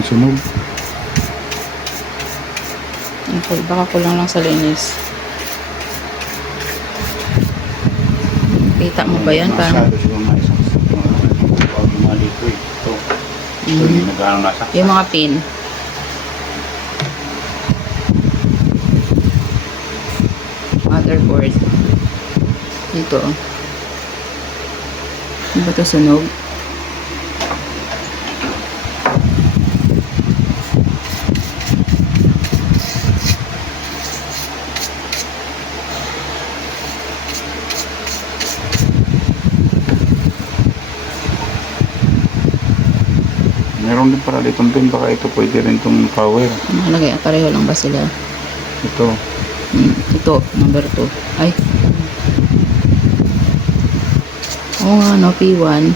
Ang sunog. Baka kulang lang sa linis. Kita mo ba yan? Masyado siguro na isang mga liquid. Ito. Ito yung nag-ano nasa. Yung mga pin. Motherboard. Dito. Ano ba ito sunog? Meron din pala ditong pin. Baka ito pwede rin itong power. Nakalagay. Pareho lang ba sila? Ito. Ito. Number 2. Ay. Oo nga, no? P1.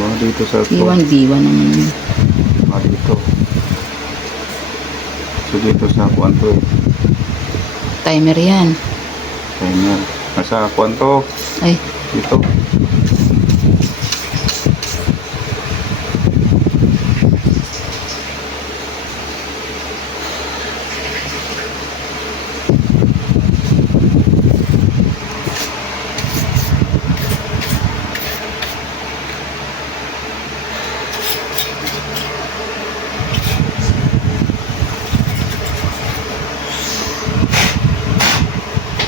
Baka dito sa ito. P1, B1 naman. Baka dito. So dito sa kwanto eh. Timer yan. Timer. Nasa kwanto. Ay. Dito.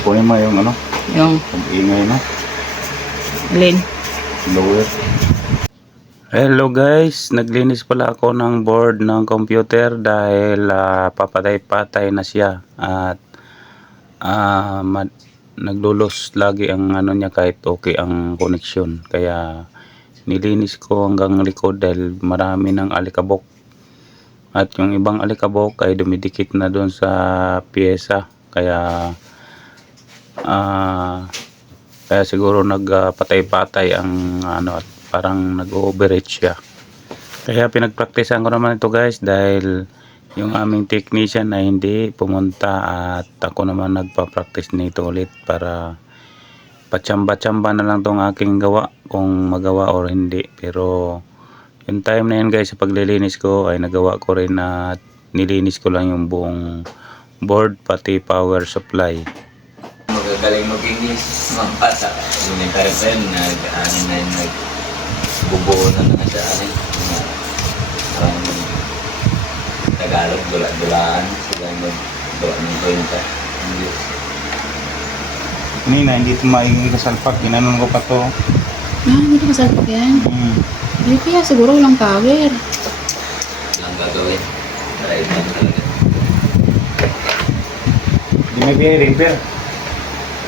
Kunin mo yung ano, Yung pag-ingay no, lin. lower. Hello guys, naglinis pala ako ng board ng computer dahil papatay-patay na siya at naglulos lagi ang ano niya kahit okay ang connection. Kaya nilinis ko hanggang likod dahil marami ng alikabok. At yung ibang alikabok ay dumidikit na doon sa pyesa. Kaya siguro nagpatay-patay ang ano at parang nag-overreach siya. Kaya pinagpraktisan ko naman ito guys dahil yung aming technician na hindi pumunta at ako naman nagpa-practice nito ulit para patsamba-tsamba na lang tong aking gawa kung magawa or hindi. Pero yung time na yun guys sa paglilinis ko ay nagawa ko rin at nilinis ko lang yung buong board pati power supply. Magagaling mag-English mga bata. Yung parang pa yun, nagbubuo na nga siya. Parang Tagalog, dula-dulaan. Sila mag-dulaan ng kwenta. Kanina hindi ito maingin kasalpak, ginanon ko pa to. Hindi na masalpak yan. Ay, kaya siguro walang power. Lang gagawin. Para ito talaga. Hindi may bearing pero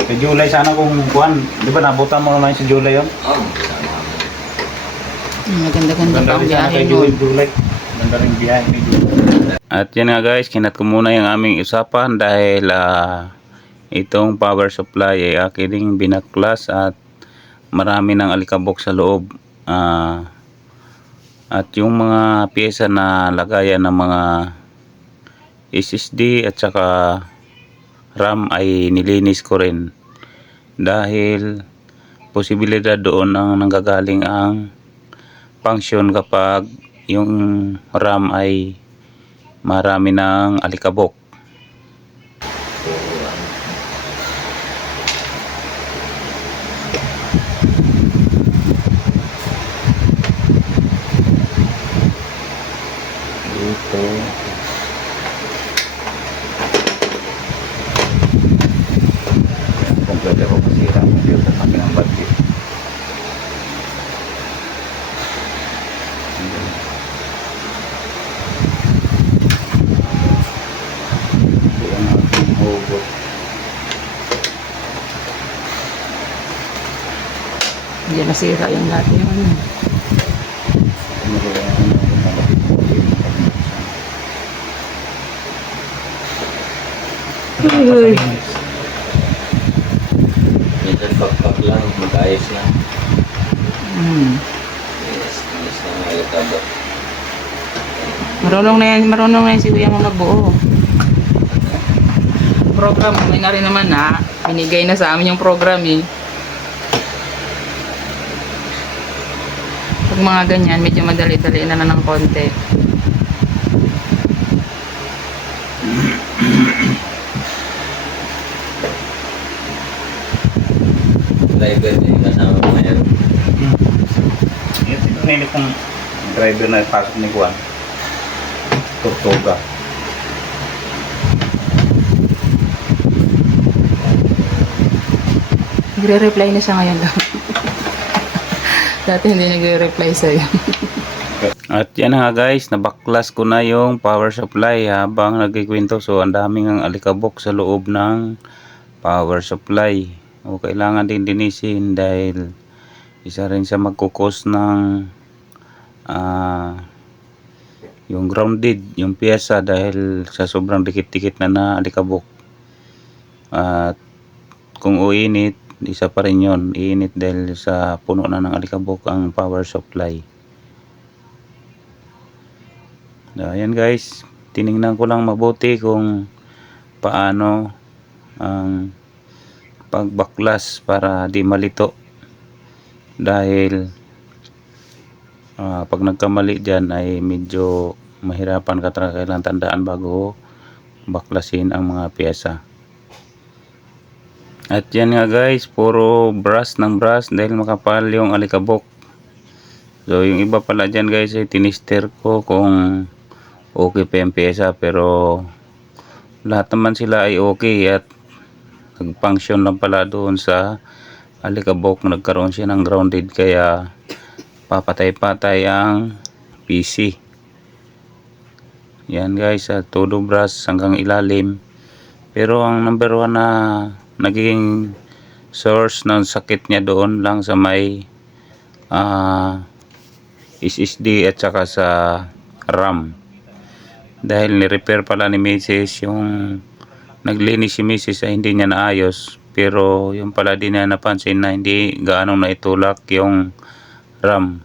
sa July sana kung kuhan, di ba nabutan mo naman sa July yun? Oo, kasama kami. Maganda-ganda pa ang rin sana biyahe kay nun. July. Ganda rin biyahe ni July. At yan nga guys, kinat ko muna yung aming usapan dahil itong power supply ay aking binaklas at marami ng alikabok sa loob. At yung mga pyesa na lagayan ng mga SSD at saka RAM ay nilinis ko rin dahil posibilidad doon ang nanggagaling ang function kapag yung RAM ay marami ng alikabok. Dito kompleto ko masira ang computer namin ang budget. Hindi ang aking hugot. Hindi nasira yung lahat yung ano. Minsan pagpag lang, mag-ayos lang. Yes, lang ang alikabok. Marunong na yan si Kuya mo magbuo. Program, may na rin naman na. Binigay na sa amin yung program eh. Pag mga ganyan, medyo madali-dali na ng konti. Driver na yung kasama mo ngayon. Ito nili kong driver na pasok ni Juan. Tortuga. Nagre-reply na siya ngayon lang. Dati hindi nagre-reply sa'yo. At yan na nga guys, nabaklas ko na yung power supply habang nagkikwento. So ang daming ang alikabok sa loob ng power supply. O kailangan din linisin dahil isa rin sa magkukos ng yung grounded, yung pyesa dahil sa sobrang dikit-dikit na alikabok. At kung uinit, isa pa rin yun, iinit dahil sa puno na ng alikabok ang power supply. Ayan guys, tiningnan ko lang mabuti kung paano ang pagbaklas para di malito dahil pag nagkamali dyan ay medyo mahirapan ka talaga, kailangan tandaan bago baklasin ang mga pyesa. At yan nga guys, puro brush ng brush dahil makapal yung alikabok. So yung iba pala dyan guys ay tinister ko kung okay pa yung pyesa, pero lahat naman sila ay okay at nag-function lang pala doon sa alikabok. Nagkaroon siya ng grounded kaya papatay-patay ang PC. Yan guys, todo brush hanggang ilalim. Pero ang number 1 na naging source ng sakit niya doon lang sa may SSD at saka sa RAM. Dahil ni-repair pala ni Mrs. yung naglinis si Mrs. ay hindi niya naayos, pero yung pala din niya napansin na hindi gaano naitulak yung RAM.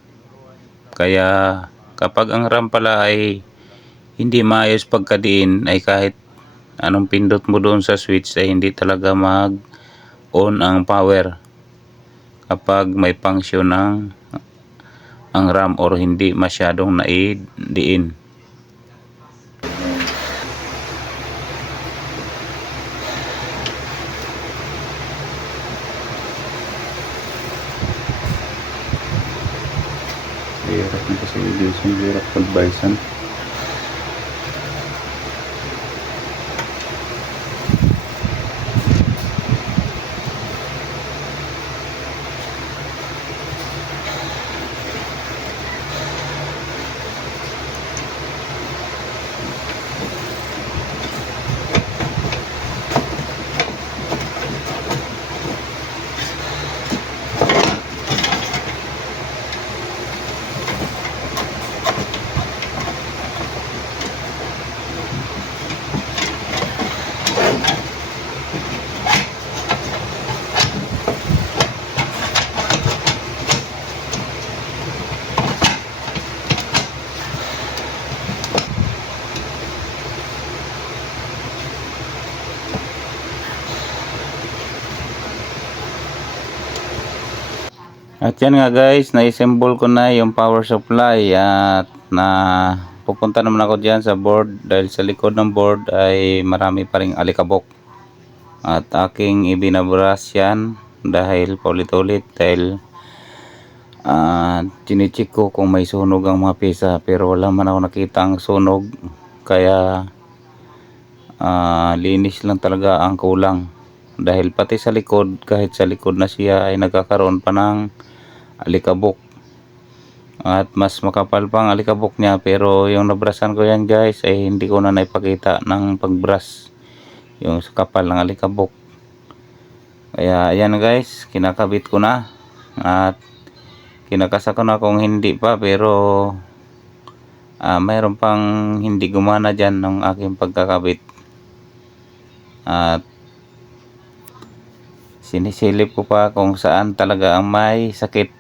Kaya kapag ang RAM pala ay hindi maayos pagkadiin, ay kahit anong pindot mo doon sa switch ay hindi talaga mag on ang power kapag may function ng ang RAM or hindi masyadong naidiin. Hirap na kasi yung hirap pag-bison. At yan nga guys, na-assemble ko na yung power supply at na pupunta naman ako dyan sa board dahil sa likod ng board ay marami pa ring alikabok. At aking ibinabras yan dahil paulit-ulit dahil chinicheck ko kung may sunog ang mga pyesa, pero wala man ako nakitang sunog, kaya linis lang talaga ang kulang. Dahil pati sa likod, kahit sa likod na siya ay nagkakaroon pa ng alikabok at mas makapal pang alikabok niya, pero yung nabrasan ko yan guys ay hindi ko na naipakita ng pagbrush yung kapal ng alikabok. Kaya ayan guys, kinakabit ko na at kinakasa ko na kung hindi pa, pero mayroon pang hindi gumana dyan ng aking pagkakabit at sinisilip ko pa kung saan talaga ang may sakit.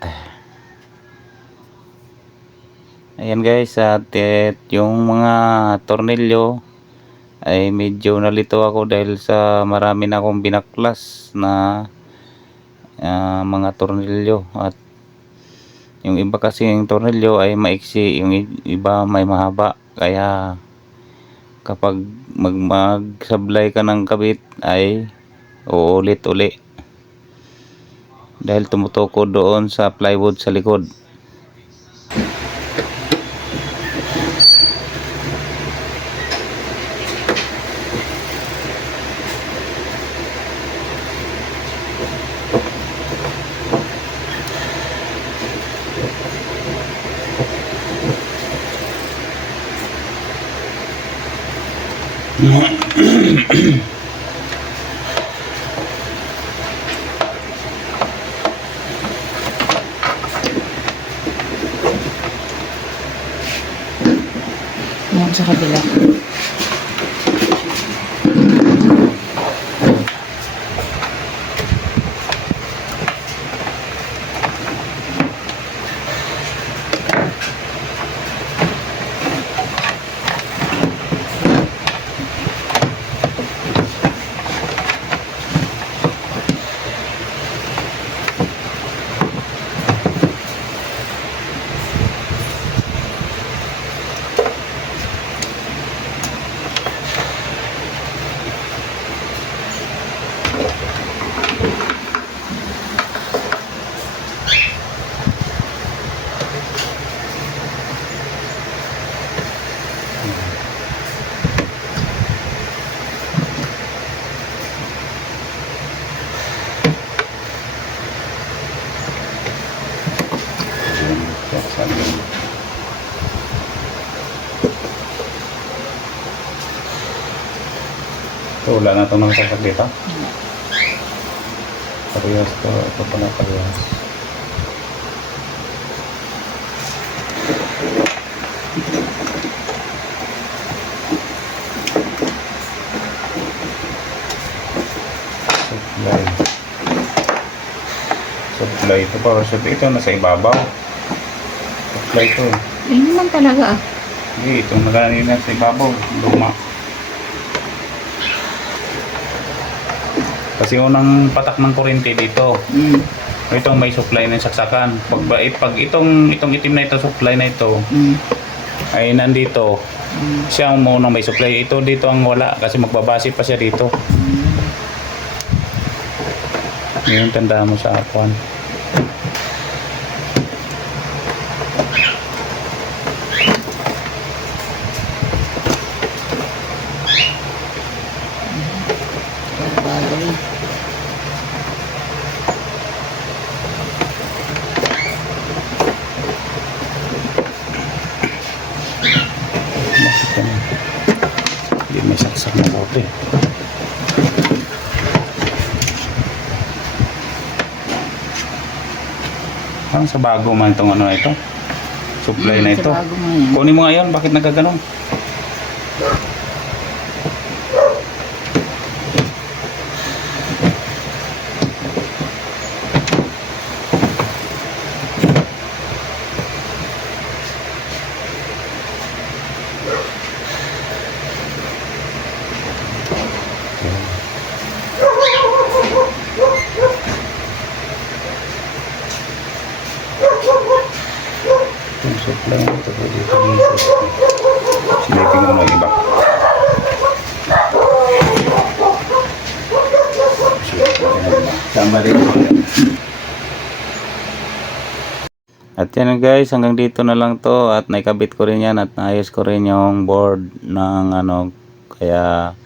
Ayan guys, at yung mga tornilyo ay medyo nalito ako dahil sa marami na akong binaklas na mga tornilyo at Yung iba kasi yung tornilyo ay maiksi, yung iba may mahaba. Kaya kapag magsablay ka ng kabit ay uulit uli. Dahil tumutuko doon sa plywood sa likod. Yan sa kabila. So, wala na itong nakasasag dito. Parehas to. Ito pala parehas. Supply. Supply ito. Power supply ito. Nasa ibabaw. Supply ito. Yun naman talaga ah. Hindi. Itong nakanina sa ibabaw. Luma. Kasi unang patak ng kuryente dito. Itong may supply ng saksakan. Pag itong itim na ito, supply na ito, ay nandito. Siya ang munang may supply. Ito dito ang wala kasi magbabase pa siya dito. Yun tanda mo sa akuan. Hindi may saksak na bote. Parang sa bago man itong ano na ito. Supply na ito. Sa bago mo yan. Kunin mo ngayon, bakit nagkaganon? Yung supply na ito pwede ito dito. Silipin mo na iba. Tama rin. At yan guys, hanggang dito na lang to. At naikabit ko rin yan at naayos ko rin yung board ng ano. Kaya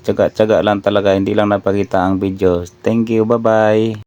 tsaga-tsaga lang talaga. Hindi lang napakita ang video. Thank you. Bye bye.